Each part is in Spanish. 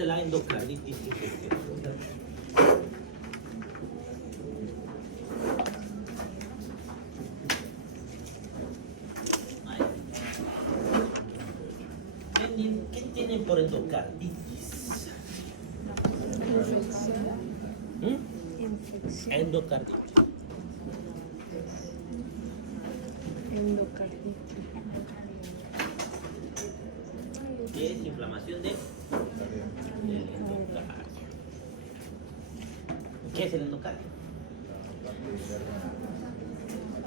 de la endocarditis infecciosa. ¿Qué tienen por endocarditis? Infección. Endocarditis. Endocarditis. ¿Qué es inflamación del endocardio? ¿Qué es el endocardio?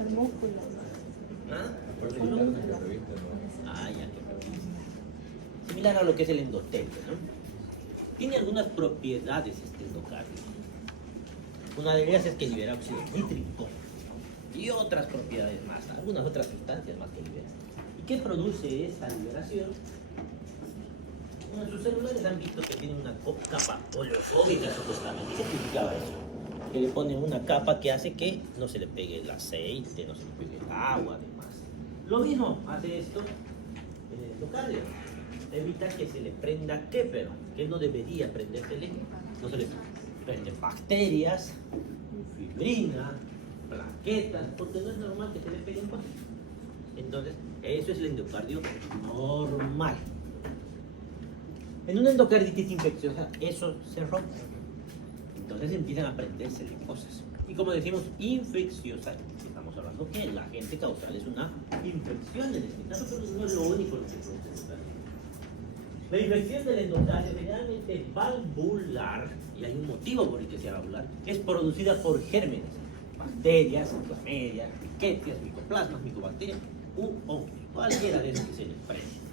El músculo. ¿Ah? Músculo. Ya que similar a lo que es el endotelio, ¿no? Tiene algunas propiedades este endocardio. Una de ellas es que libera óxido nítrico y otras propiedades más, algunas otras sustancias más que libera. ¿Y qué produce esa liberación? Bueno, sus celulares han visto que tienen una capa oleofóbica supuestamente. ¿Qué significaba eso? Que le ponen una capa que hace que no se le pegue el aceite, no se le pegue el agua, además. Lo mismo hace esto en el endocardio. Evita que se le prenda ¿qué? Pero que no debería prendérsele. No se le prenden bacterias, fibrina, plaquetas, porque no es normal que se le peguen cosas. Entonces, eso es el endocardio normal. En una endocarditis infecciosa, eso se rompe. Entonces empiezan a prenderse cosas. Y como decimos, infecciosa, estamos hablando que el agente causal es una infección en este caso, pero no es lo único lo que produce el endocardio. La infección del endocardio, generalmente valvular, y hay un motivo por el que sea valvular, es producida por gérmenes, bacterias, clamedias, riquetias, micoplasmas, micobacterias u hongos, cualquiera de esos que se les prende.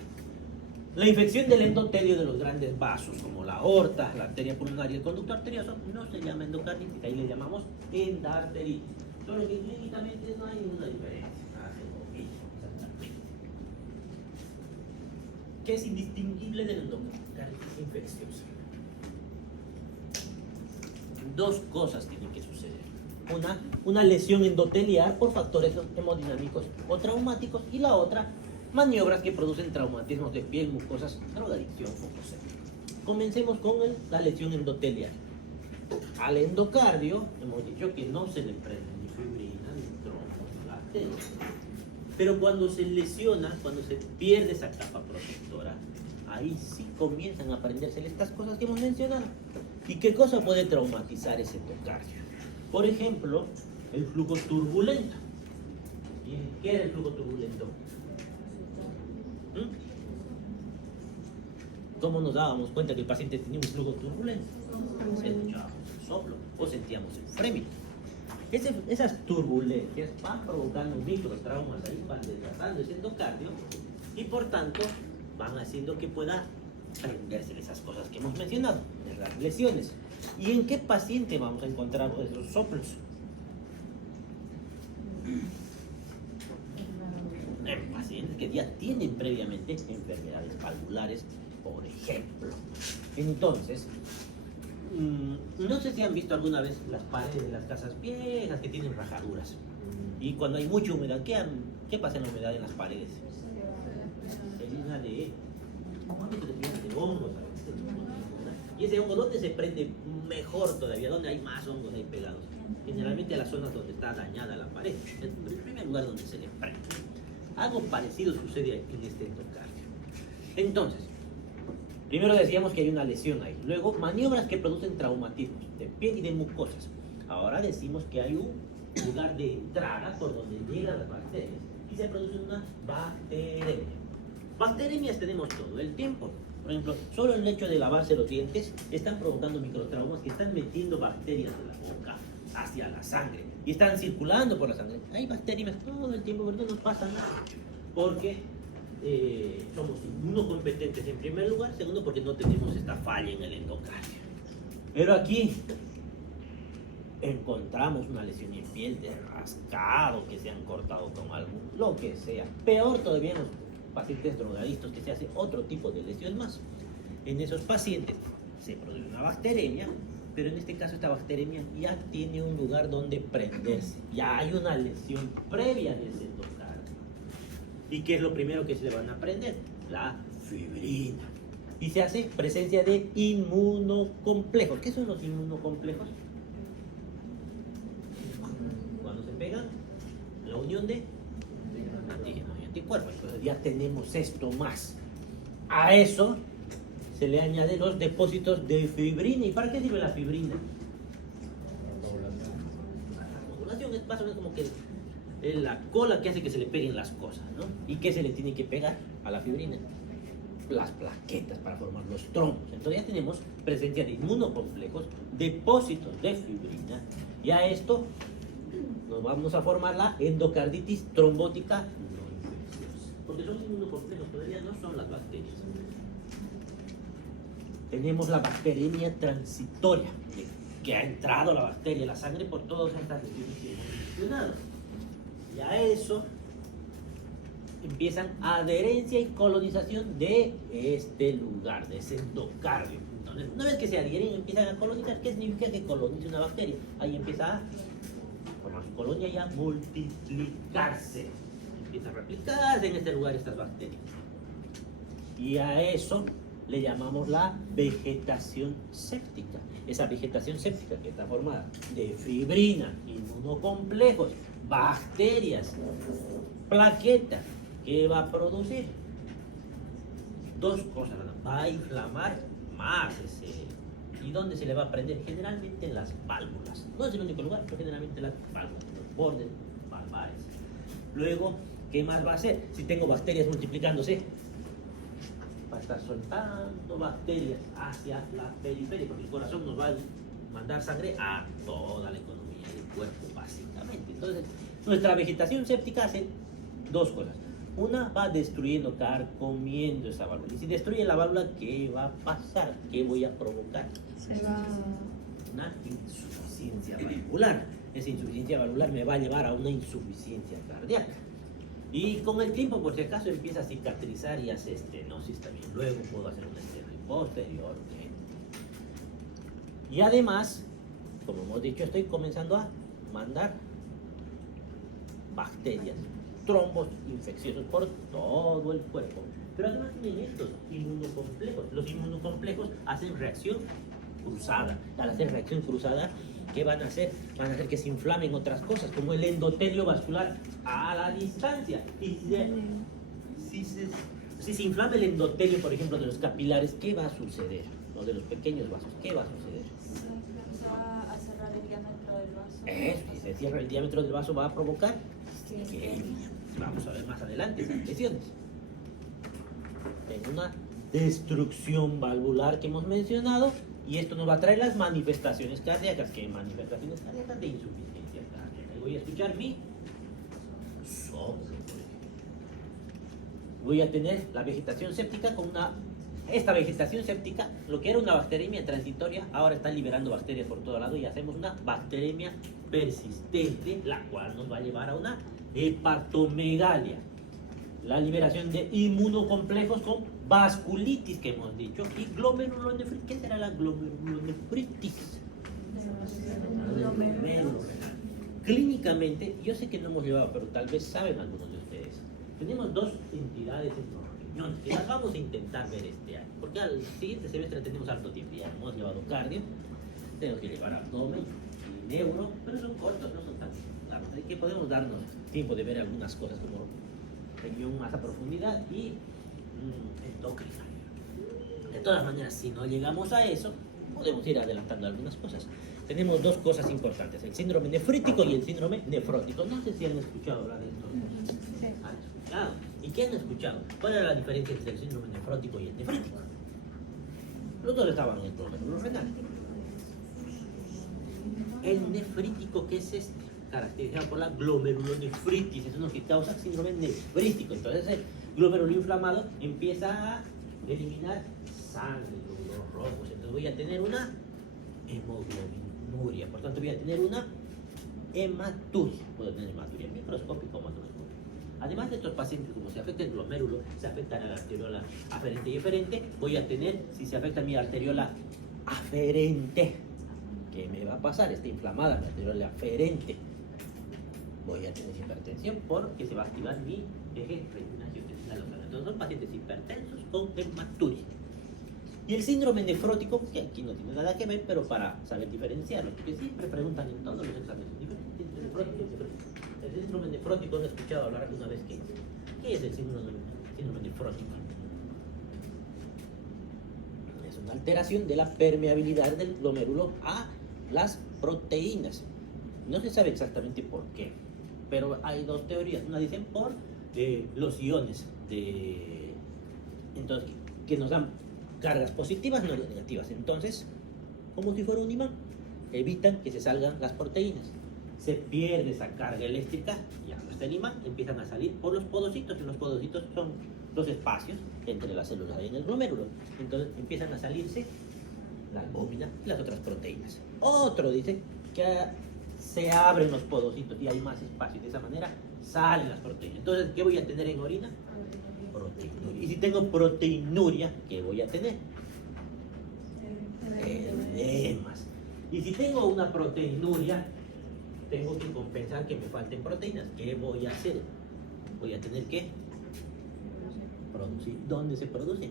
La infección del endotelio de los grandes vasos, como la aorta, la arteria pulmonar y el conducto arterioso, no se llama endocarditis, ahí le llamamos endarteritis. Solo que clínicamente no hay ninguna diferencia. Hace lo mismo, exactamente. ¿Qué es indistinguible de la endocarditis infecciosa? Dos cosas tienen que suceder. Una lesión endoteliar por factores hemodinámicos o traumáticos, y la otra, maniobras que producen traumatismos de piel, mucosas, drogadicción, fotosemia. Comencemos con la lesión endotelial. Al endocardio hemos dicho que no se le prende ni fibrina, ni trombos, ni bacterias. Pero cuando se lesiona, cuando se pierde esa capa protectora, ahí sí comienzan a prenderse estas cosas que hemos mencionado. ¿Y qué cosa puede traumatizar ese endocardio? Por ejemplo, el flujo turbulento. ¿Qué era el flujo turbulento? ¿Cómo nos dábamos cuenta que el paciente tenía un flujo turbulento? Escuchábamos el soplo o sentíamos el frémito. Esas turbulencias van provocando microtraumas ahí, van desgastando ese endocardio y por tanto van haciendo que pueda prenderse esas cosas que hemos mencionado, de las lesiones. ¿Y en qué paciente vamos a encontrar esos soplos? En pacientes que ya tienen previamente enfermedades valvulares, por ejemplo. Entonces, no sé si han visto alguna vez las paredes de las casas viejas que tienen rajaduras. Y cuando hay mucha humedad, ¿qué pasa en la humedad en las paredes? Se llena de hongos. Y ese hongo, ¿dónde se prende mejor todavía? ¿Dónde hay más hongos ahí pegados? Generalmente en las zonas donde está dañada la pared. Es el primer lugar donde se le prende. Algo parecido sucede en este endocardio. Entonces, primero decíamos que hay una lesión ahí. Luego, maniobras que producen traumatismos de piel y de mucosas. Ahora decimos que hay un lugar de entrada por donde llegan las bacterias y se produce una bacteremia. Bacteremias tenemos todo el tiempo. Por ejemplo, solo el hecho de lavarse los dientes están provocando microtraumas que están metiendo bacterias de la boca hacia la sangre y están circulando por la sangre. Hay bacterias todo el tiempo, pero no nos pasa nada porque somos inmunocompetentes en primer lugar, segundo porque no tenemos esta falla en el endocardio. Pero aquí encontramos una lesión en piel de rascado, que se han cortado con algo, lo que sea. Peor todavía en los pacientes drogadictos, que se hace otro tipo de lesión más. En esos pacientes se produce una bacteremia, pero en este caso esta bacteremia ya tiene un lugar donde prenderse. Ya hay una lesión previa de ese endocardio. ¿Y qué es lo primero que se le van a prender? La fibrina. y se hace presencia de inmunocomplejos. ¿Qué son los inmunocomplejos? Cuando se pegan, la unión de antígenos y anticuerpos. Entonces ya tenemos esto más. A eso se le añaden los depósitos de fibrina. ¿Y para qué sirve la fibrina? La modulación es más o menos como que es la cola que hace que se le peguen las cosas, ¿no? ¿Y qué se le tiene que pegar a la fibrina? Las plaquetas para formar los trombos. Entonces ya tenemos presencia de inmunocomplejos, depósitos de fibrina, y a esto nos vamos a formar la endocarditis trombótica no infecciosa. Porque son inmunocomplejos, todavía no son las bacterias. Tenemos la bacteremia transitoria, que ha entrado la bacteria, la sangre, por todas estas regiones que hemos mencionado. Y a eso empiezan adherencia y colonización de este lugar, de ese endocardio. Entonces, una vez que se adhieren y empiezan a colonizar, ¿qué significa que colonice una bacteria? Ahí empieza a formar su colonia y a multiplicarse. Empieza a replicarse en este lugar estas bacterias. Y a eso le llamamos la vegetación séptica. Esa vegetación séptica que está formada de fibrina, inmunocomplejos, bacterias, plaquetas, ¿qué va a producir? Dos cosas, ¿verdad? Va a inflamar más ese. ¿Y dónde se le va a prender? Generalmente en las válvulas. No es el único lugar, pero generalmente en las válvulas, los bordes valvares. Luego, ¿qué más va a hacer? Si tengo bacterias multiplicándose, va a estar soltando bacterias hacia la periferia, porque el corazón nos va a mandar sangre a toda la economía del cuerpo, básicamente. Entonces, nuestra vegetación séptica hace dos cosas. Una, va destruyendo, carcomiendo esa válvula. Y si destruye la válvula, ¿qué va a pasar? ¿Qué voy a provocar? Se va. Una insuficiencia valvular. Esa insuficiencia valvular me va a llevar a una insuficiencia cardíaca. Y con el tiempo, por si acaso, empieza a cicatrizar y hace estenosis también. Luego puedo hacer una estenosis posterior. Y además, como hemos dicho, estoy comenzando a mandar bacterias, trombos infecciosos por todo el cuerpo. Pero además tienen estos inmunocomplejos. Los inmunocomplejos hacen reacción cruzada. Al hacer reacción cruzada, ¿qué van a hacer? Van a hacer que se inflamen otras cosas, como el endotelio vascular a la distancia. Y si se inflama el endotelio, por ejemplo, de los capilares, ¿qué va a suceder? O de los pequeños vasos, ¿qué va a suceder? Se va a cerrar el diámetro del vaso. Si se cierra el diámetro del vaso, va a provocar Sí. isquemia. Vamos a ver más adelante esas lesiones. En una destrucción valvular que hemos mencionado, y esto nos va a traer las manifestaciones cardíacas. ¿Qué manifestaciones cardíacas? De insuficiencia cardíaca. Y voy a escuchar mi soplo. Voy a tener la vegetación séptica con una. Esta vegetación séptica, lo que era una bacteremia transitoria, ahora está liberando bacterias por todo lado y hacemos una bacteremia persistente, la cual nos va a llevar a una hepatomegalia. La liberación de inmunocomplejos con vasculitis, que hemos dicho, y glomerulonefritis. ¿Qué será la glomerulonefritis? Glomerulorenal. Clínicamente, yo sé que no hemos llevado, pero tal vez saben algunos de ustedes. Tenemos dos entidades en los riñones que las vamos a intentar ver este año, porque al siguiente semestre tenemos harto tiempo. Ya hemos llevado cardio, tenemos que llevar abdomen y neuro, pero son cortos, no son tan largos. Así que podemos darnos tiempo de ver algunas cosas como riñón más a profundidad y endocrina. De todas maneras, si no llegamos a eso, podemos ir adelantando algunas cosas. Tenemos dos cosas importantes, el síndrome nefrítico y el síndrome nefrótico. No sé si han escuchado hablar de esto. Sí. ¿Han escuchado? ¿Y qué han escuchado? ¿Cuál era la diferencia entre el síndrome nefrótico y el nefrítico? Los dos estaban en el glomérulo renal. El nefrítico, ¿qué es este? Caracterizado por la glomerulonefritis, es uno que causa síndrome nefrítico. Entonces el glomérulo inflamado empieza a eliminar sangre, glóbulos rojos. Entonces voy a tener una hemoglobinuria, por tanto voy a tener una hematuria. Puedo tener hematuria microscópica o macroscópica. Además de estos pacientes, como se afecta el glomérulo, se afecta la arteriola aferente y eferente, voy a tener, si se afecta mi arteriola aferente, ¿qué me va a pasar? Está inflamada la arteriola aferente. Voy a tener hipertensión porque se va a activar mi eje retina-angiotensina local. Entonces son pacientes hipertensos con hematuria. Y el síndrome nefrótico, que aquí no tiene nada que ver, pero para saber diferenciarlo, porque siempre preguntan en todos los exámenes, el síndrome nefrótico, ¿han escuchado hablar alguna vez qué es el síndrome nefrótico? Es una alteración de la permeabilidad del glomérulo a las proteínas. No se sabe exactamente por qué, pero hay dos teorías. Una dicen por los iones entonces, que nos dan cargas positivas, no negativas. Entonces, como si fuera un imán, evitan que se salgan las proteínas. Se pierde esa carga eléctrica, ya no está el imán, empiezan a salir por los podocitos, y los podocitos son los espacios entre las células ahí en el glomérulo. Entonces empiezan a salirse la albúmina y las otras proteínas. Otro dice que se abren los podocitos y hay más espacio, y de esa manera salen las proteínas. Entonces, ¿qué voy a tener en orina? Proteinuria. Y si tengo proteinuria, ¿qué voy a tener? Edemas. Y si tengo una proteinuria, tengo que compensar que me falten proteínas. ¿Qué voy a hacer? Voy a tener que producir. ¿Dónde se produce?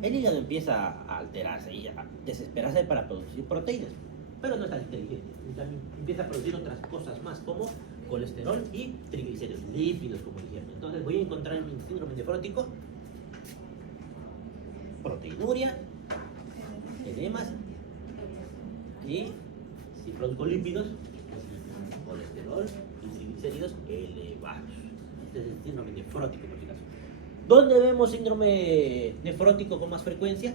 El hígado empieza a alterarse y a desesperarse para producir proteínas, pero no es tan inteligente. También empieza a producir otras cosas más, como colesterol y triglicéridos, lípidos, como dijeron. Entonces voy a encontrar en mi síndrome nefrótico proteinuria, edemas, y si produzco lípidos, colesterol y triglicéridos elevados. Este es el síndrome nefrótico, por si acaso. ¿Dónde vemos síndrome nefrótico con más frecuencia?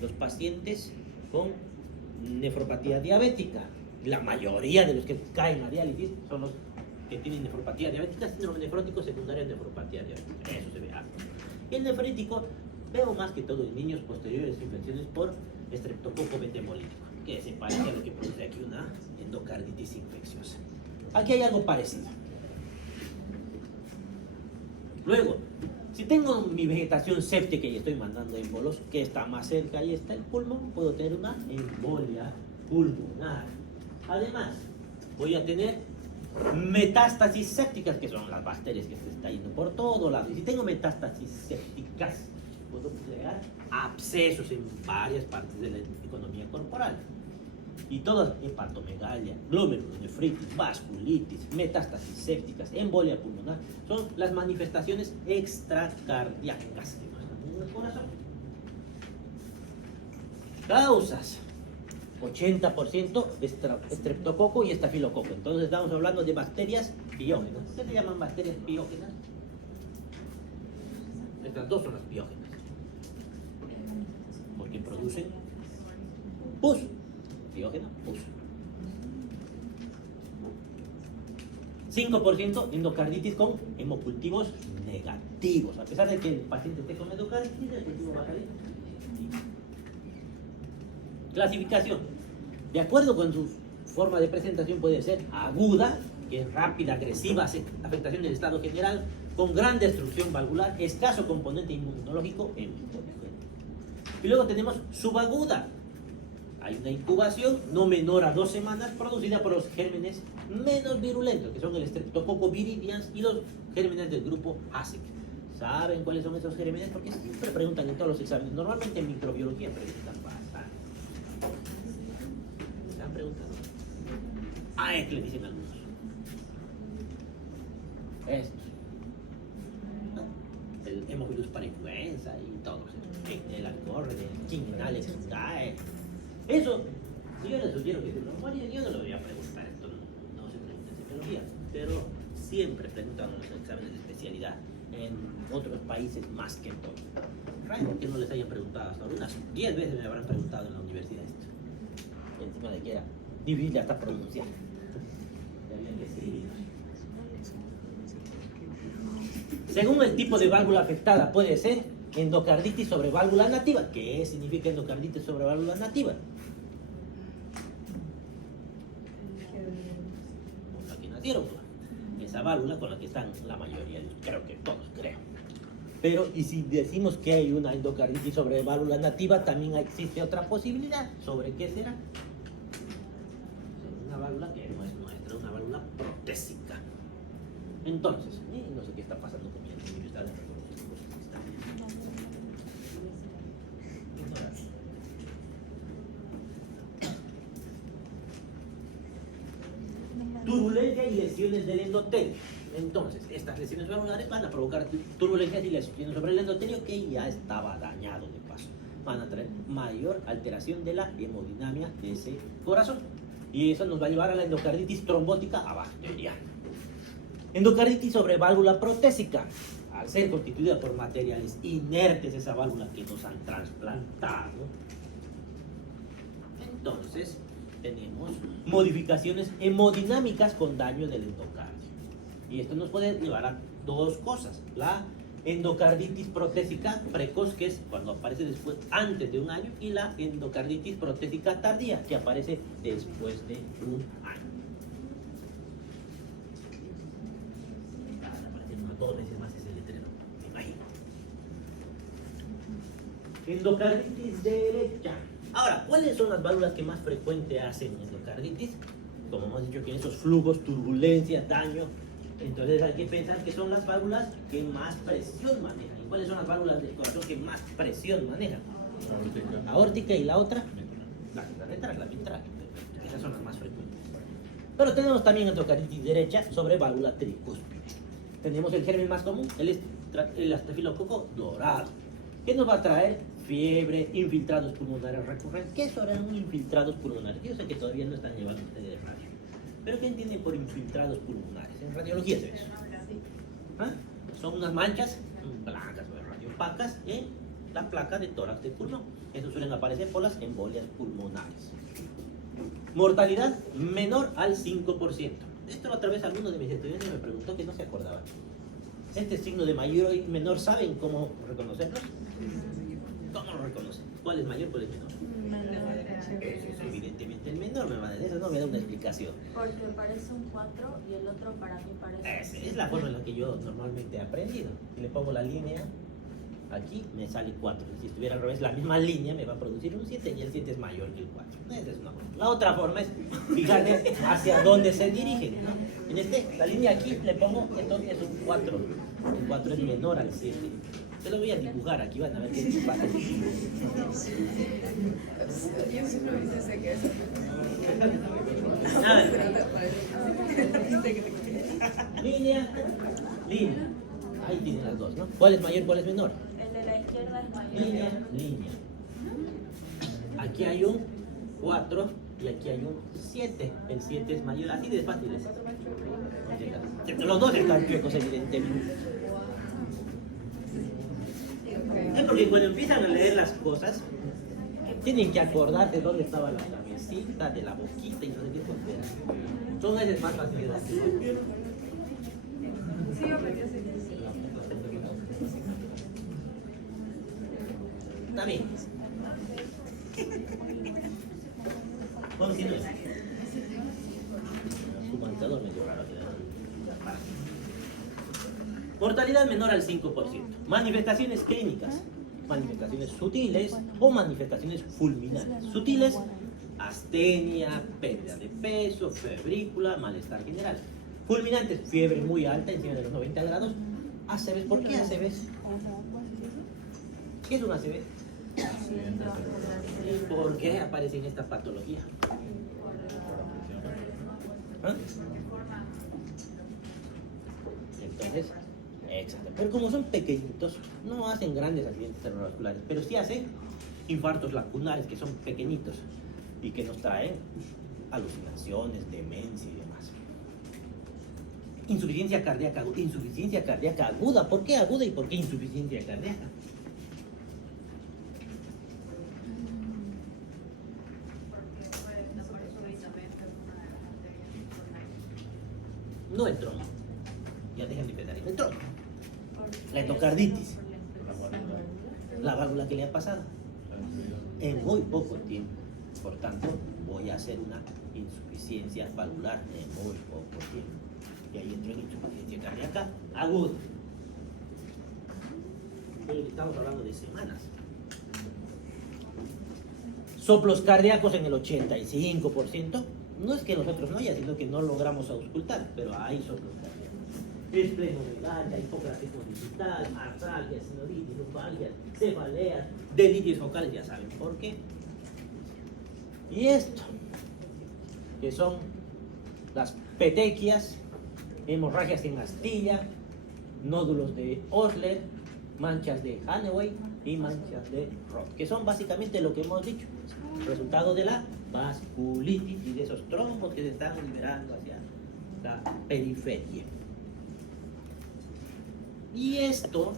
Los pacientes con nefropatía diabética. La mayoría de los que caen a diálisis son los que tienen nefropatía diabética, síndrome nefrótico secundario a nefropatía diabética. Eso se ve alto. Y el nefrítico veo más que todo en niños posteriores a infecciones por estreptococo betemolítico, que se parece a lo que produce aquí una endocarditis infecciosa. Aquí hay algo parecido. Luego, si tengo mi vegetación séptica y estoy mandando émbolos, que está más cerca y está el pulmón, puedo tener una embolia pulmonar. Además, voy a tener metástasis sépticas, que son las bacterias que se están yendo por todo lado. Y si tengo metástasis sépticas, puedo crear abscesos en varias partes de la economía corporal. Y todas, hepatomegalia, glomerulonefritis, vasculitis, metástasis sépticas, embolia pulmonar, son las manifestaciones extracardíacas que nos están en el corazón. Causas: 80% estreptococo y estafilococo. Entonces estamos hablando de bacterias biógenas. ¿Qué se llaman bacterias biógenas? Estas dos son las biógenas, porque producen pus. Biógena, pus. 5% endocarditis con hemocultivos negativos. A pesar de que el paciente esté con endocarditis, el cultivo va a salir. Clasificación: de acuerdo con su forma de presentación, puede ser aguda, que es rápida, agresiva, afectación del estado general, con gran destrucción valvular, escaso componente inmunológico, y luego tenemos subaguda. Hay una incubación no menor a 2 semanas, producida por los gérmenes menos virulentos, que son el Streptococcus viridans y los gérmenes del grupo ASIC. ¿Saben cuáles son esos gérmenes? Porque siempre preguntan en todos los exámenes. Normalmente en microbiología preguntan bastante. ¿Están preguntando? Es que le dicen algunos. Estos. El hemovirus para influenza y todos. El alcorre, el quinal, eso, yo les sugiero que yo no lo voy a preguntar, esto no se pregunta en psicología, pero siempre preguntan los exámenes de especialidad en otros países más que en todo. Raro que no les hayan preguntado hasta ahora, unas 10 veces me habrán preguntado en la universidad esto. Encima de que era difícil hasta pronunciar. Había que escribir. Según el tipo de válvula afectada, puede ser endocarditis sobre válvula nativa. ¿Qué significa endocarditis sobre válvula nativa? Aquí nacieron, esa válvula con la que están la mayoría, creo que todos, creo. Pero, y si decimos que hay una endocarditis sobre válvula nativa, también existe otra posibilidad. ¿Sobre qué será? Sobre una válvula que no es nuestra, una válvula protésica. Entonces, no sé qué está pasando con mi universidad. turbulencia y lesiones del endotelio. Entonces, estas lesiones valvulares van a provocar turbulencias y lesiones sobre el endotelio que ya estaba dañado de paso. Van a traer mayor alteración de la hemodinamia de ese corazón. Y eso nos va a llevar a la endocarditis trombótica a bacteriana. Endocarditis sobre válvula protésica. Al ser constituida por materiales inertes, esa válvula que nos han trasplantado, entonces tenemos modificaciones hemodinámicas con daño del endocardio. Y esto nos puede llevar a dos cosas: la endocarditis protésica precoz, que es cuando aparece después, antes de un año, y la endocarditis protésica tardía, que aparece después de un año. Dos veces más ese letrero, me imagino. Endocarditis derecha. Ahora, ¿cuáles son las válvulas que más frecuente hacen endocarditis? Como hemos dicho, que en esos flujos, turbulencias, daño. Entonces hay que pensar que son las válvulas que más presión manejan. ¿Y cuáles son las válvulas del corazón que más presión manejan? La aórtica y la otra, la mitral, la mitral. Esas son las más frecuentes. Pero tenemos también endocarditis derecha sobre válvula tricúspide. Tenemos el germen más común, el estafilococo dorado, que nos va a traer fiebre, infiltrados pulmonares recurrentes. ¿Qué son infiltrados pulmonares? Yo sé que todavía no están llevando ustedes radio, pero ¿qué entienden por infiltrados pulmonares? En radiología se ve eso. ¿Ah? Son unas manchas blancas o radiopacas en la placa de tórax del pulmón. Eso suelen aparecer por las embolias pulmonares. Mortalidad menor al 5%. Esto otra vez alguno de mis estudiantes me preguntó que no se acordaba. Este signo de mayor y menor, ¿saben cómo reconocerlo? ¿Cómo lo reconocen? ¿Cuál es mayor, cuál es menor? Ese es evidentemente el menor, me va a decir. Eso no me da una explicación. Porque parece un 4 y el otro para mí parece... Esa es la forma en la que yo normalmente he aprendido. Si le pongo la línea aquí, me sale 4. Si estuviera al revés, la misma línea me va a producir un 7 y el 7 es mayor que el 4. Esa es una forma. La otra forma es fijarse hacia dónde se dirigen, ¿no? En la línea aquí le pongo, esto es un 4. El 4 es menor al 7. Yo lo voy a dibujar aquí, van a ver qué pasa. Yo simplemente sé que eso. A ver. Línea. Ahí tienen las dos, ¿no? ¿Cuál es mayor, cuál es menor? El de la izquierda es mayor. Línea. Aquí hay un 4 y aquí hay un 7. El 7 es mayor, así de fácil es. Los dos están chuecos, evidentemente. Es porque cuando empiezan a leer las cosas, tienen que acordar de dónde estaba la cabecita, de la boquita y no sé qué cosas. Son veces más fáciles de hacer. Sí, yo aprendí así. También. Continúe. Su marcador medio raro. Mortalidad menor al 5%. Manifestaciones clínicas. Manifestaciones sutiles o manifestaciones fulminantes. Sutiles: astenia, pérdida de peso, febrícula, malestar general. Fulminantes: fiebre muy alta, encima de los 90 grados. ACVs. ¿Por qué ACVs? ¿Qué es un ACV? ¿Por qué aparece en esta patología? ¿Ah? Entonces, exacto. Pero como son pequeñitos, no hacen grandes accidentes cerebrovasculares, pero sí hacen infartos lacunares, que son pequeñitos y que nos traen alucinaciones, demencia y demás. Insuficiencia cardíaca aguda. Insuficiencia cardíaca aguda. ¿Por qué aguda y por qué insuficiencia cardíaca? No el trombo. Ya dejan de pensar en el trombo. La endocarditis. La válvula que le ha pasado. En muy poco tiempo. Por tanto, voy a hacer una insuficiencia valvular en muy poco tiempo. Y ahí entro en insuficiencia cardíaca aguda. Pero estamos hablando de semanas. Soplos cardíacos en el 85%. No es que nosotros no haya, sino que no logramos auscultar, pero hay soplos cardíacos. Esplenomegalia, hipocratismo digital, artralgia, sinoditis, lumbalgias, cefaleas, delirios focales, ya saben por qué. Y esto, que son las petequias, hemorragias en astilla, nódulos de Osler, manchas de Haneway y manchas de Roth, que son básicamente lo que hemos dicho, resultado de la vasculitis y de esos trombos que se están liberando hacia la periferia. Y esto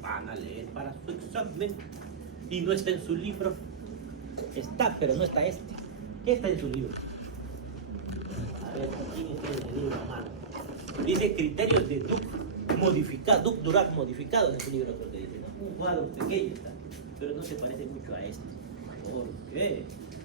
van a leer para su examen y no está en su libro. Está, pero no está este. ¿Qué está en su libro? A ver, ¿quién está en el libro a mano? Dice criterios de Duc-Durac modificados en su libro, porque dice, ¿no? Un cuadro pequeño está, pero no se parece mucho a este. ¿Por qué?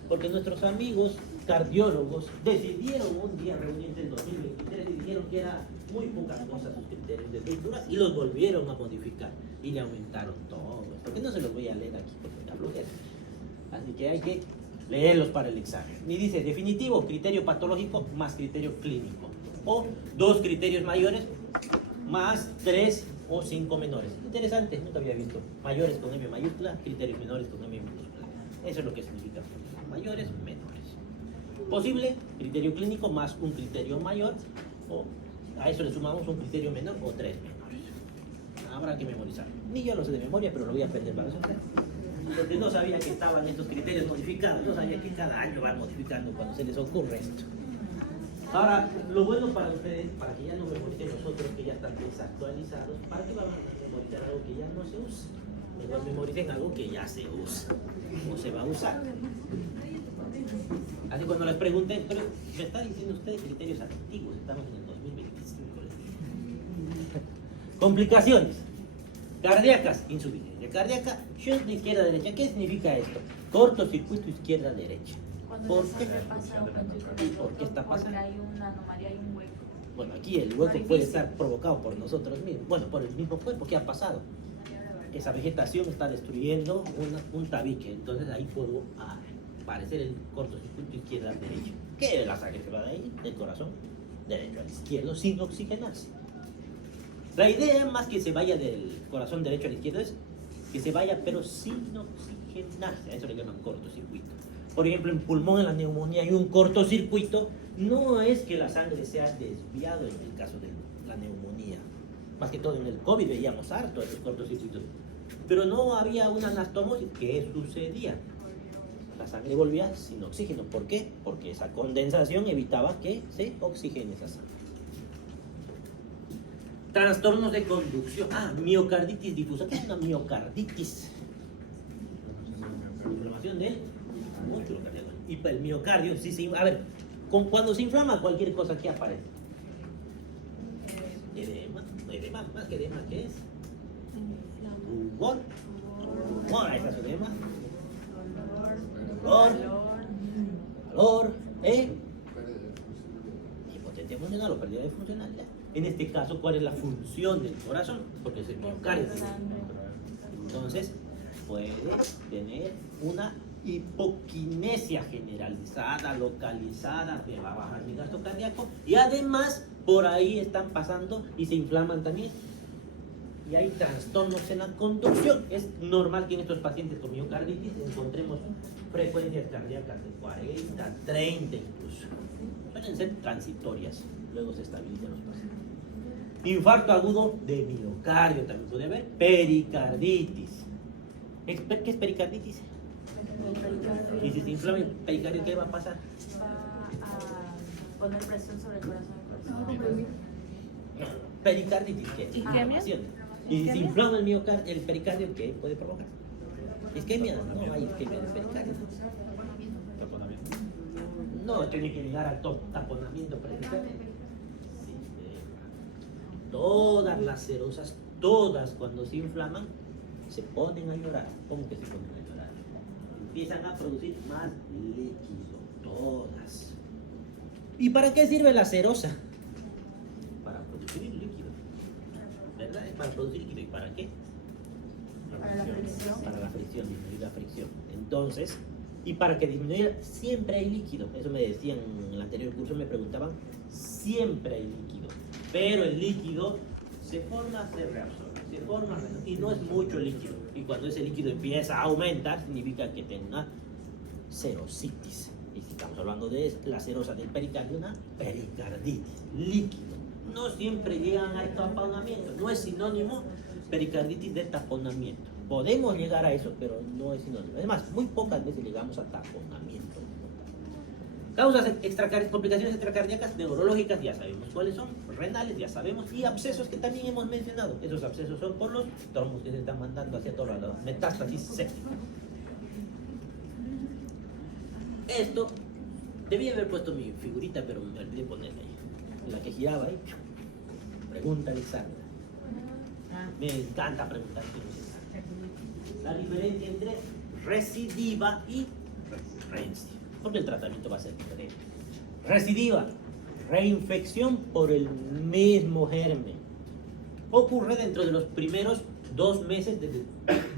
Porque nuestros amigos cardiólogos decidieron un día reunirse en 2023 y dijeron que era muy pocas cosas sus criterios de Duc-Durac y los volvieron a modificar y le aumentaron todo. Porque no se los voy a leer aquí porque me aflojera. Así que hay que leerlos para el examen. Y dice, definitivo, criterio patológico más criterio clínico. O 2 criterios mayores más 3 o 5 menores. Interesante, nunca había visto. Mayores con M mayúscula, criterios menores con M minúscula. Eso es lo que significa. Mayores, menores. Posible, criterio clínico más un criterio mayor. O a eso le sumamos un criterio menor o 3 menores. Habrá que memorizar. Ni yo lo sé de memoria, pero lo voy a aprender para hacer. Porque no sabía que estaban estos criterios modificados, no sabía que cada año van modificando cuando se les ocurre esto. Ahora, lo bueno para ustedes, para que ya no memoricen nosotros que ya están desactualizados, ¿para qué van a memorizar algo que ya no se usa? Mejor memoricen algo que ya se usa o se va a usar. Así cuando les pregunten, pero me está diciendo usted criterios antiguos, estamos en el 2025. Complicaciones cardíacas, insuficiencia cardíaca, shunt de izquierda a derecha. ¿Qué significa esto? Cortocircuito izquierda a derecha. ¿Por qué? ¿Y por qué está pasando? Porque hay una anomalía, hay un hueco. Bueno, aquí el hueco puede estar provocado por nosotros mismos. Bueno, por el mismo cuerpo. ¿Qué ha pasado? Esa vegetación está destruyendo un tabique. Entonces ahí puede aparecer el cortocircuito izquierda a derecha. ¿Qué es la sangre que va de ahí? Del corazón derecho al izquierdo sin oxigenarse. La idea, más que se vaya del corazón derecho al izquierdo, es que se vaya pero sin oxigenarse. A eso le llaman cortocircuito. Por ejemplo, en pulmón, en la neumonía, hay un cortocircuito. No es que la sangre se ha desviado en el caso de la neumonía. Más que todo en el COVID veíamos harto esos cortocircuitos. Pero no había una anastomosis. ¿Qué sucedía? La sangre volvía sin oxígeno. ¿Por qué? Porque esa condensación evitaba que se oxigene esa sangre. Trastornos de conducción. Miocarditis difusa. ¿Qué es una miocarditis? Inflamación del músculo cardíaco. Y el miocardio, a ver, cuando se inflama cualquier cosa, ¿qué aparece? Edema, más que edema, ¿qué es? Rubor. Ahí está su edema. Dolor, impotencia funcional o pérdida de funcionalidad. En este caso, ¿cuál es la función del corazón? Porque es el miocardio. Entonces, puede tener una hipoquinesia generalizada, localizada, me va a bajar mi gasto cardíaco y además por ahí están pasando y se inflaman también. Y hay trastornos en la conducción. Es normal que en estos pacientes con miocarditis encontremos frecuencias cardíacas de 40, 30 incluso. Pueden ser transitorias, luego se estabilizan los pacientes. Infarto agudo de miocardio también puede haber. Pericarditis. ¿Qué es pericarditis? Y si se inflama el pericardio, ¿qué va a pasar? Va a poner presión sobre el corazón. Pericarditis, ¿qué es? Inflamación. Y si se inflama el pericardio, ¿qué puede provocar? Isquemia, no hay isquemia del pericardio. No, tiene que llegar al taponamiento precisamente. Todas las serosas, todas cuando se inflaman, se ponen a llorar. ¿Cómo que se ponen a llorar? Empiezan a producir más líquido, todas. ¿Y para qué sirve la serosa? Para producir líquido. ¿Verdad? Es para producir líquido. ¿Y para qué? Para la fricción. Para la fricción, disminuir la fricción. Entonces, y para que disminuya, siempre hay líquido. Eso me decían en el anterior curso, me preguntaban, siempre hay líquido. Pero el líquido se forma, se reabsorbe, se forma, y no es mucho líquido. Y cuando ese líquido empieza a aumentar, significa que tenga serositis. Y si estamos hablando de la serosa del pericardio, una pericarditis líquido. No siempre llegan al taponamiento, no es sinónimo pericarditis de taponamiento. Podemos llegar a eso, pero no es sinónimo. Es más, muy pocas veces llegamos a taponamiento. Causas complicaciones extracardíacas neurológicas, ya sabemos cuáles son, renales, ya sabemos, y abscesos que también hemos mencionado. Esos abscesos son por los trombos que se están mandando hacia todos lados, metástasis séptica. Esto, debía haber puesto mi figurita, pero me olvidé ponerla ahí. La que giraba ahí. Pregunta Alexandra. Me encanta preguntar. La diferencia entre recidiva y recurrencia, porque el tratamiento va a ser diferente. Recidiva, reinfección por el mismo germen. Ocurre dentro de los primeros 2 meses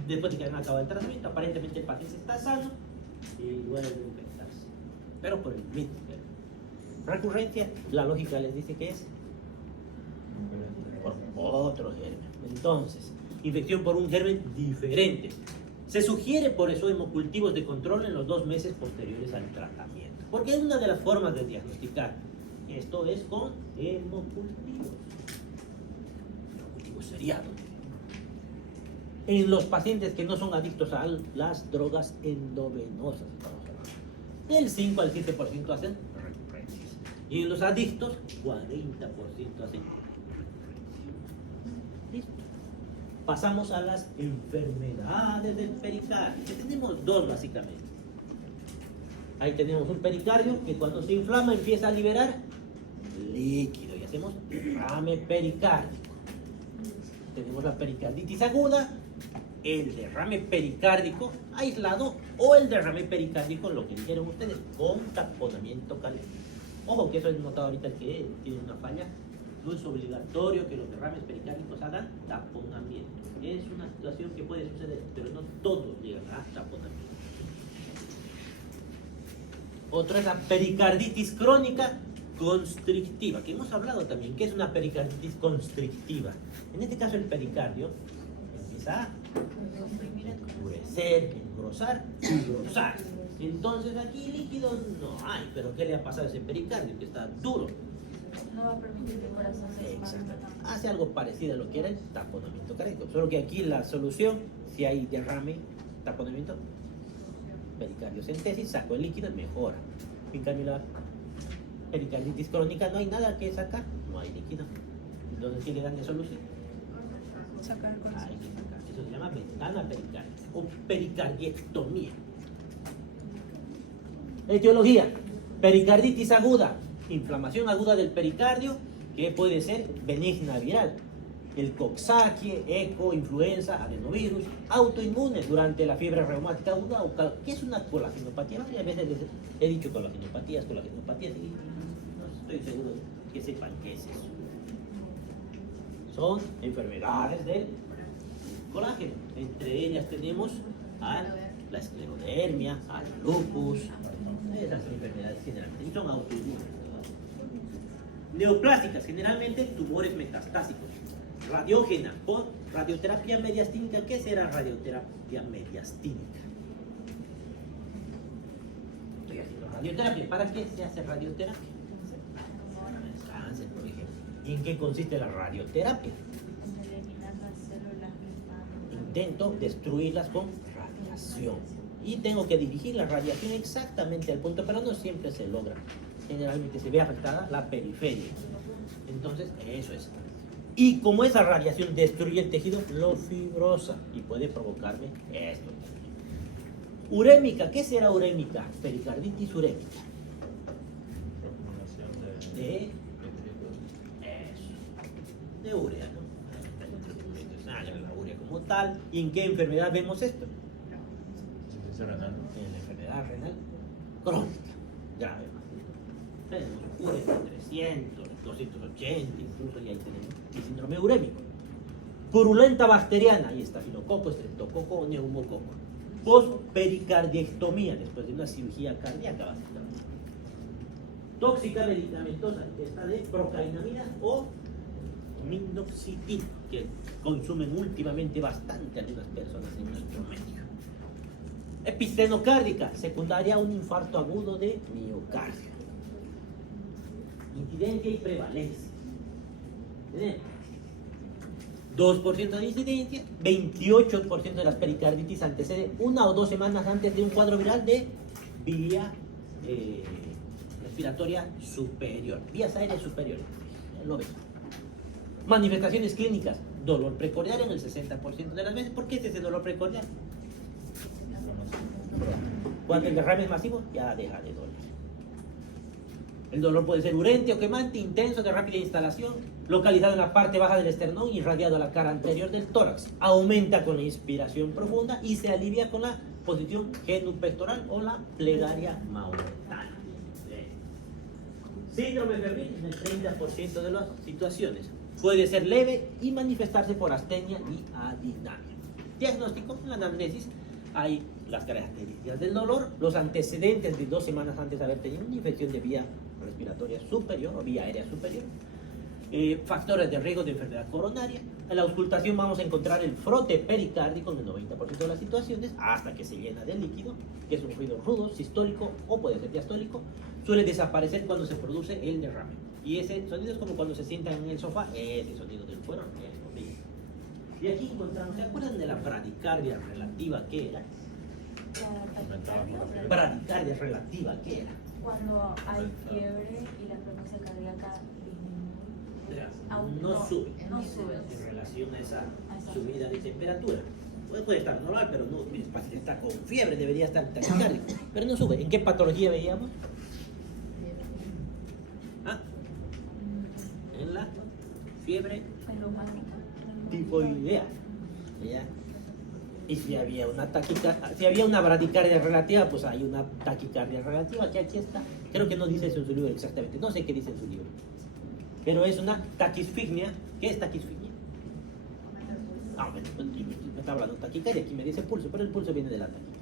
después de que hayan acabado el tratamiento. Aparentemente el paciente está sano y vuelve a infectarse, pero por el mismo germen. Recurrencia, la lógica les dice que es por otro germen. Entonces, infección por un germen diferente. Se sugiere por eso hemocultivos de control en los 2 meses posteriores al tratamiento, porque es una de las formas de diagnosticar. Esto es con hemocultivos seriados. En los pacientes que no son adictos a las drogas endovenosas, del 5 al 7% hacen recurrencias, y en los adictos 40% hacen. Listo. Pasamos a las enfermedades del pericardio, que tenemos 2 básicamente. Ahí tenemos un pericardio que cuando se inflama empieza a liberar líquido y hacemos derrame pericárdico. Tenemos la pericarditis aguda, el derrame pericárdico aislado o el derrame pericárdico, lo que dijeron ustedes, con taponamiento cardíaco. Ojo que eso es notado ahorita que tiene una falla. No es obligatorio que los derrames pericárdicos hagan taponamiento. Es una situación que puede suceder, pero no todos llegan a taponamiento. Otra es la pericarditis crónica constrictiva, que hemos hablado también. ¿Qué es una pericarditis constrictiva? En este caso el pericardio empieza a endurecer, engrosar y engrosar. Entonces aquí líquido no hay, pero ¿qué le ha pasado a ese pericardio? Que está duro. No va a permitir que el corazón se expanda. Hace algo parecido a lo que era el taponamiento cardíaco, solo que aquí la solución, si hay derrame, taponamiento, pericardiocentesis, saco el líquido y mejora. En cambio la pericarditis crónica no hay nada que sacar, no hay líquido. Entonces, ¿qué le dan de solución? Sacar el corazón. Hay que sacar. Eso se llama ventana pericárdica o pericardiectomía. Etiología: pericarditis aguda, inflamación aguda del pericardio, que puede ser benigna viral. El coxsackie, eco, influenza, adenovirus, autoinmune durante la fiebre reumática aguda o ¿qué es una colagenopatía? A veces les he dicho colagenopatías, y no estoy seguro que sepan qué es eso. Son enfermedades del colágeno. Entre ellas tenemos la esclerodermia, al lupus. Esas son enfermedades generalmente y son autoinmunes. Neoplásicas, generalmente tumores metastásicos. Radiógena por radioterapia mediastínica. ¿Qué será radioterapia mediastínica? Estoy haciendo radioterapia. ¿Para qué se hace radioterapia? Para el cáncer, por ejemplo. ¿Y en qué consiste la radioterapia? En eliminar las células mismas. Intento destruirlas con radiación. Y tengo que dirigir la radiación exactamente al punto, pero no siempre se logra. Generalmente se ve afectada la periferia. Entonces, eso es. Y como esa radiación destruye el tejido, lo fibrosa y puede provocarme esto. Urémica, ¿qué será urémica? Pericarditis urémica. De eso. De urea, ¿no? La urea como tal. ¿Y en qué enfermedad vemos esto? En la enfermedad renal crónica, grave. Tenemos urea 300, 280, incluso y ahí tenemos el síndrome urémico. Purulenta bacteriana, ahí está, estafilococo, estreptococo o neumococo. Pospericardiectomía, después de una cirugía cardíaca básicamente. Tóxica medicamentosa, esta de procainamida o minoxidil, que consumen últimamente bastante algunas personas en nuestro medio. Epistenocárdica, secundaria a un infarto agudo de miocardio. Incidencia y prevalencia. ¿Tenemos? 2% de incidencia, 28% de las pericarditis antecede 1 o 2 semanas antes de un cuadro viral de vía respiratoria superior, vías aéreas superiores. Lo ves. Manifestaciones clínicas, dolor precordial en el 60% de las veces. ¿Por qué es ese dolor precordial? Cuando el derrame es masivo, ya deja de doler. El dolor puede ser urente o quemante, intenso, de rápida instalación, localizado en la parte baja del esternón y irradiado a la cara anterior del tórax. Aumenta con la inspiración profunda y se alivia con la posición genupectoral o la plegaria maurotana. Síndrome febril en el 30% de las situaciones. Puede ser leve y manifestarse por astenia y adinamia. Diagnóstico: en la anamnesis hay las características del dolor, los antecedentes de 2 semanas antes de haber tenido una infección de vía respiratoria superior o vía aérea superior, factores de riesgo de enfermedad coronaria. En la auscultación vamos a encontrar el frote pericárdico en el 90% de las situaciones hasta que se llena de líquido, que es un ruido rudo, sistólico o puede ser diastólico. Suele desaparecer cuando se produce el derrame. Y ese sonido es como cuando se sientan en el sofá, ese sonido del cuero, eso mismo. Y aquí encontramos, ¿se acuerdan de la bradicardia relativa? ¿Qué era? La taquicardia. Bradicardia relativa, ¿qué era? Cuando hay fiebre y la frecuencia cardíaca disminuye. No sube. No sube. En relación a esa subida de temperatura. Puede estar normal, pero no, mire, el paciente está con fiebre, debería estar taquicárdico, pero no sube. ¿En qué patología veíamos? ¿Ah? En la fiebre tifoidea. ¿Ya? Y si había una taquicardia, si había una bradicardia relativa, pues hay una taquicardia relativa, que aquí está. Creo que no dice eso en su libro exactamente, no sé qué dice en su libro. Pero es una taquisfignia. ¿Qué es taquisfignia? Ah, bueno, me está hablando de taquicardia, aquí me dice pulso, pero el pulso viene de la taquicardia.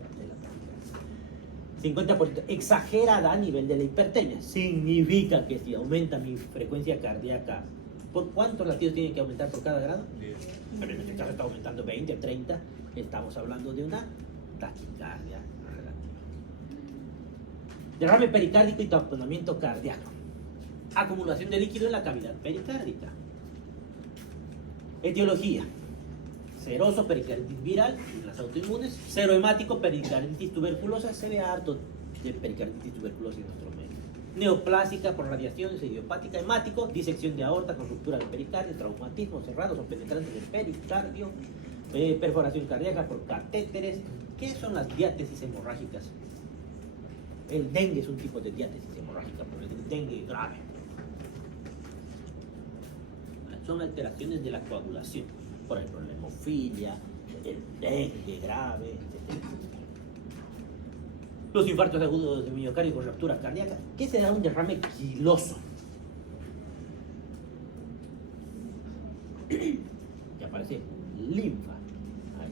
50% exagerada a nivel de la hipertemia. Significa que si aumenta mi frecuencia cardíaca, ¿por cuántos latidos tiene que aumentar por cada grado? 10. Pero en este caso está aumentando 20, 30. Estamos hablando de una taquicardia relativa. Derrame pericárdico y tamponamiento cardíaco. Acumulación de líquido en la cavidad pericárdica. Etiología: seroso, pericarditis viral, en las autoinmunes. Serohemático, pericarditis tuberculosa. Se ve harto de pericarditis tuberculosa en nuestro medio. Neoplásica por radiaciones, idiopática. Hemático: disección de aorta con ruptura del pericardio, traumatismo cerrados o penetrantes del pericardio. Perforación cardíaca por catéteres. ¿Qué son las diátesis hemorrágicas? El dengue es un tipo de diátesis hemorrágica, porque el dengue grave. Son alteraciones de la coagulación, por ejemplo, la hemofilia, el dengue grave, etc. Los infartos agudos de miocardio con ruptura cardíaca. ¿Qué será un derrame quiloso? Que aparece linfa ahí,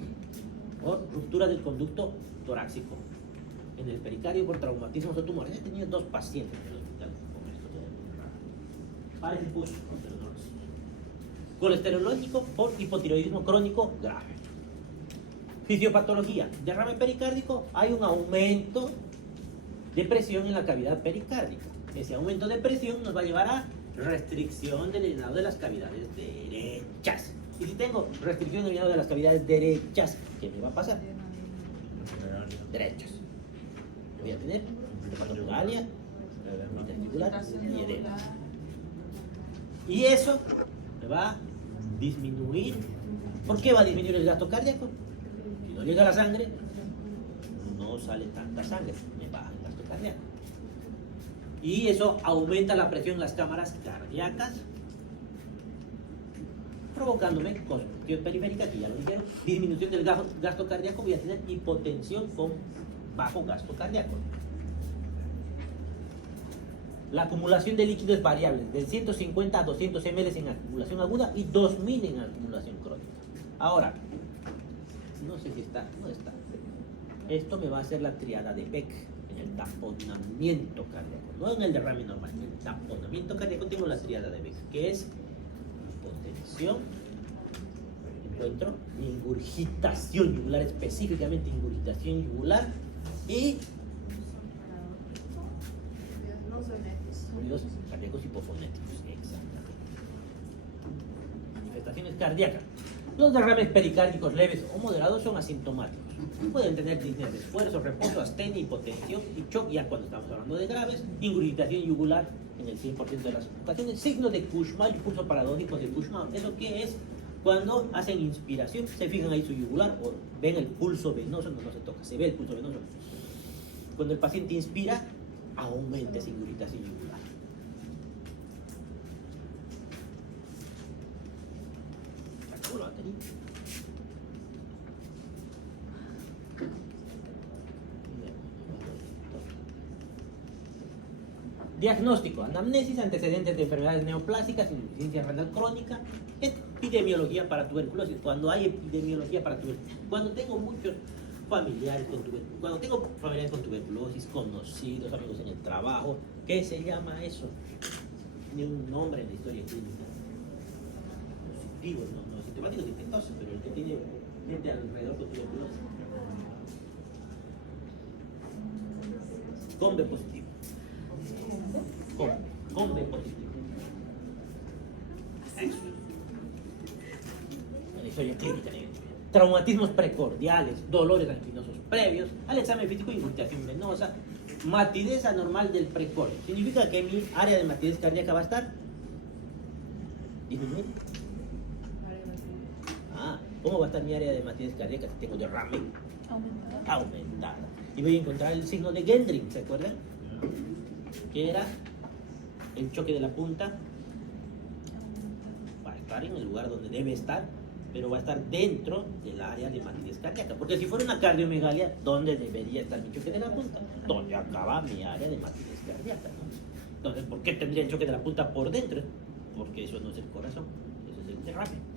o ruptura del conducto torácico en el pericardio por traumatismos o tumores. He tenido 2 pacientes en el hospital con esto de parece pus, pero no lo sé. Colesterológico por hipotiroidismo crónico grave. Fisiopatología: derrame pericárdico, hay un aumento de presión en la cavidad pericárdica. Ese aumento de presión nos va a llevar a restricción del llenado de las cavidades derechas. Y si tengo restricción del llenado de las cavidades derechas, ¿qué me va a pasar? Derechas. Voy a tener hepatomegalia, intestinal y edema. Y eso me va a disminuir. ¿Por qué va a disminuir el gasto cardíaco? Si no llega la sangre, no sale tanta sangre, me baja el gasto cardíaco. Y eso aumenta la presión en las cámaras cardíacas, provocándome constricción periférica, que ya lo dijeron, disminución del gasto cardíaco. Voy a tener hipotensión con bajo gasto cardíaco. La acumulación de líquido es variable, de 150 a 200 ml en acumulación aguda y 2000 en acumulación crónica. Ahora, no sé si está, no está. Esto me va a hacer la triada de Beck en el taponamiento cardíaco, no en el derrame normal. En el taponamiento cardíaco tengo la triada de Beck, que es hipotensión, encuentro ingurgitación yugular, específicamente ingurgitación yugular Y No soy netis. ruidos cardíacos hipofonéticos, exactamente. Manifestaciones cardíacas. Los derrames pericárdicos leves o moderados son asintomáticos. Pueden tener disnea de esfuerzo, reposo, astenia, hipotensión y shock, ya cuando estamos hablando de graves, ingurgitación yugular en el 100% de las ocasiones, signo de Kussmaul y pulso paradójico de Kussmaul. ¿Eso qué es? Cuando hacen inspiración, se fijan ahí su yugular o ven el pulso venoso, no se toca, se ve el pulso venoso. Cuando el paciente inspira, aumenta esa ingurgitación yugular. Se acabó la batería. Diagnóstico, anamnesis, antecedentes de enfermedades neoplásicas, insuficiencia renal crónica, epidemiología para tuberculosis. Cuando hay epidemiología para tuberculosis, cuando tengo muchos familiares con tuberculosis, cuando tengo familiares con tuberculosis, conocidos, amigos en el trabajo, ¿qué se llama eso? Tiene un nombre en la historia clínica. Positivo, no sintomático, infeccioso, pero el que tiene gente alrededor con tuberculosis. Con B positivo. Con B positivo. Eso. La historia clínica. Traumatismos precordiales, dolores anginosos previos, al examen físico, ingurgitación venosa, matidez anormal del precordio. Significa que mi área de matidez cardíaca va a estar disminuida. ¿Cómo va a estar mi área de matidez cardíaca si tengo derrame? Aumentada. Y voy a encontrar el signo de Gendring, ¿se acuerdan? Que era el choque de la punta. Va a estar en el lugar donde debe estar, pero va a estar dentro del área de matidez cardíaca. Porque si fuera una cardiomegalia, ¿dónde debería estar mi choque de la punta? Donde acaba mi área de matidez cardíaca, ¿no? Entonces, ¿por qué tendría el choque de la punta por dentro? Porque eso no es el corazón, eso es el derrame.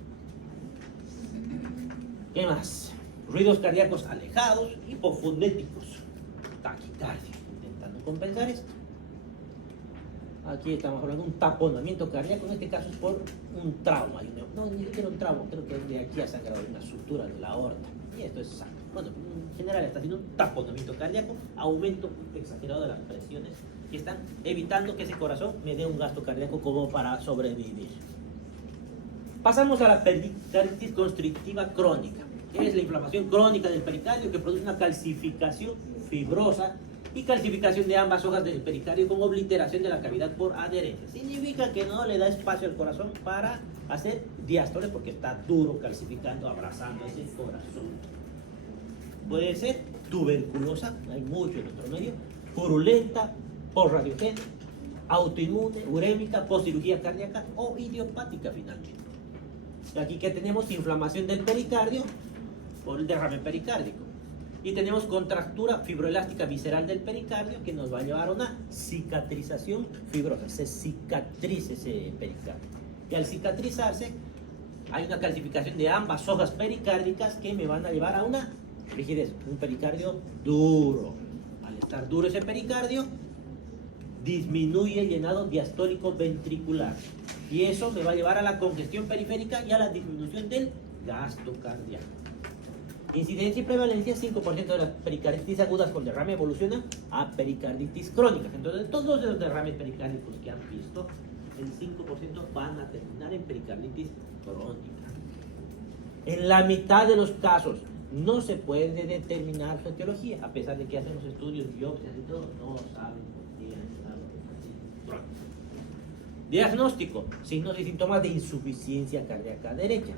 ¿Qué más? Ruidos cardíacos alejados, hipofonéticos, taquicardia, intentando compensar esto. Aquí estamos hablando de un taponamiento cardíaco, en este caso es por un trauma. No, ni siquiera un trauma, creo que de aquí ha sangrado una sutura de la aorta. Y esto es sangre. Bueno, en general está haciendo un taponamiento cardíaco, aumento exagerado de las presiones que están evitando que ese corazón me dé un gasto cardíaco como para sobrevivir. Pasamos a la pericarditis constrictiva crónica, que es la inflamación crónica del pericardio que produce una calcificación fibrosa y calcificación de ambas hojas del pericardio con obliteración de la cavidad por adherencia. Significa que no le da espacio al corazón para hacer diástole porque está duro, calcificando, abrazando ese corazón. Puede ser tuberculosa, hay mucho en nuestro medio, purulenta, por radiogénica, autoinmune, urémica, post cirugía cardíaca o idiopática finalmente. Aquí que tenemos inflamación del pericardio por el derrame pericárdico. Y tenemos contractura fibroelástica visceral del pericardio que nos va a llevar a una cicatrización fibrosa. Se cicatriza ese pericardio. Y al cicatrizarse hay una calcificación de ambas hojas pericárdicas que me van a llevar a una rigidez, un pericardio duro. Al estar duro ese pericardio, disminuye el llenado diastólico ventricular. Y eso me va a llevar a la congestión periférica y a la disminución del gasto cardíaco. Incidencia y prevalencia: 5% de las pericarditis agudas con derrame evolucionan a pericarditis crónicas. Entonces, todos los derrames pericárdicos que han visto, el 5% van a terminar en pericarditis crónica. En la mitad de los casos no se puede determinar su etiología, a pesar de que hacen los estudios, biopsias y todo, no saben por qué han dado pericarditis crónica. Diagnóstico: signos y síntomas de insuficiencia cardíaca derecha.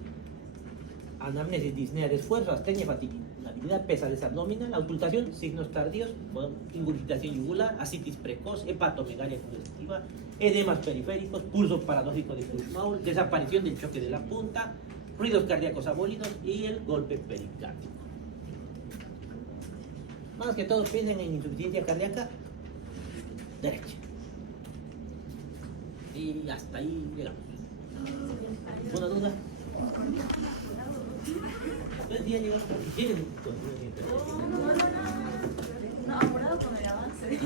Anamnesis: disnea de esfuerzo, astenia, fatigabilidad, pesadez abdominal. Auscultación: signos tardíos, ingurgitación yugular, ascitis precoz, hepatomegalia congestiva, edemas periféricos, pulso paradójico de Kussmaul, desaparición del choque de la punta, ruidos cardíacos abólidos y el golpe pericárdico. Más que todos piensen en insuficiencia cardíaca derecha. Y hasta ahí llegamos. ¿Alguna duda? Entonces ya llegamos. ¿Tienen? No, apurado con el avance.